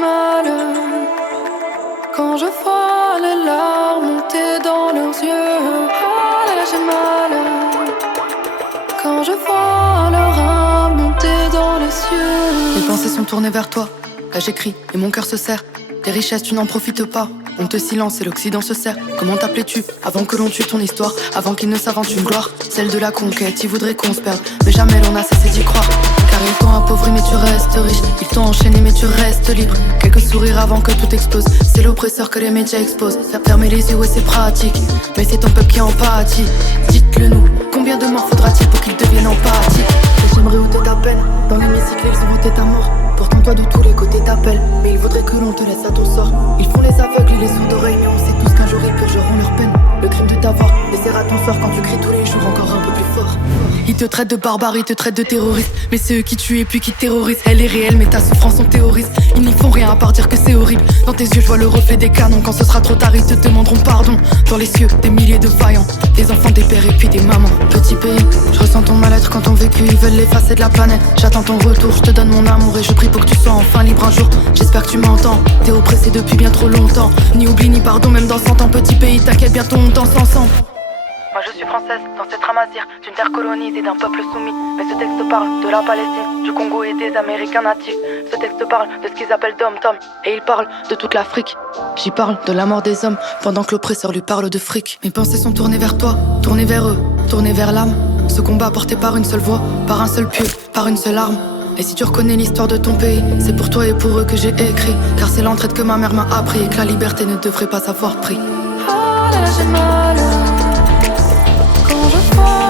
j'ai mal. Quand je vois les larmes monter dans leurs yeux. Ah là là, j'ai mal. Quand je vois leur âme monter dans les cieux. Mes pensées sont tournées vers toi. Là j'écris et mon cœur se serre. Tes richesses tu n'en profites pas. On te silence et l'Occident se serre. Comment t'appelais-tu avant que l'on tue ton histoire? Avant qu'il ne s'invente une gloire. Celle de la conquête, ils voudraient qu'on se perde. Mais jamais l'on a cessé d'y croire. Car ils t'ont appauvri mais tu restes riche. Ils t'ont enchaîné mais tu restes libre. Quelques sourires avant que tout explose. C'est l'oppresseur que les médias exposent. Fermer les yeux, ouais c'est pratique. Mais c'est ton peuple qui en pâtit. Dites-le nous, combien de morts faudra-t-il pour qu'ils deviennent empathiques? Et j'aimerais ôter ta peine. Dans l'hémicycle ils ont ôté ta mort. Pourtant toi de tous les côtés t'appelles. Mais ils voudraient que l'on te laisse à ton sort. Ils font les aveugles et les sourds d'oreilles. Mais on sait tous qu'un jour ils purgeront leur peine. Le crime de t'avoir laissé à ton sort quand tu cries tous les jours encore un peu plus fort. Ils te traitent de barbare, ils te traitent de terroriste. Mais c'est eux qui tuent et puis qui te terrorisent. Elle est réelle mais ta souffrance on théorise. Ils n'y font rien à part dire que c'est horrible. Dans tes yeux je vois le reflet des canons. Quand ce sera trop tard ils te demanderont pardon. Dans les cieux des milliers de vaillants. Des enfants, des pères et puis des mamans. Petit pays, je ressens ton mal-être quand ton vécu ils veulent l'effacer de la planète. J'attends ton retour, je te donne mon amour et je prie pour que tu sois enfin libre un jour. J'espère que tu m'entends, t'es oppressé depuis bien trop longtemps. Ni oubli ni pardon même dans 100 ans. Petit pays t'inquiète bientôt on danse ensemble. Moi je suis française, dans cette ramazir d'une terre colonisée, d'un peuple soumis. Mais ce texte parle de la Palestine, du Congo et des Américains natifs. Ce texte parle de ce qu'ils appellent Dom-Tom. Et il parle de toute l'Afrique. J'y parle de la mort des hommes, pendant que l'oppresseur lui parle de fric. Mes pensées sont tournées vers toi, tournées vers eux, tournées vers l'âme. Ce combat porté par une seule voix, par un seul pieu, par une seule arme. Et si tu reconnais l'histoire de ton pays, c'est pour toi et pour eux que j'ai écrit. Car c'est l'entraide que ma mère m'a appris et que la liberté ne devrait pas avoir pris. Ah là là j'ai mal. Quand je vois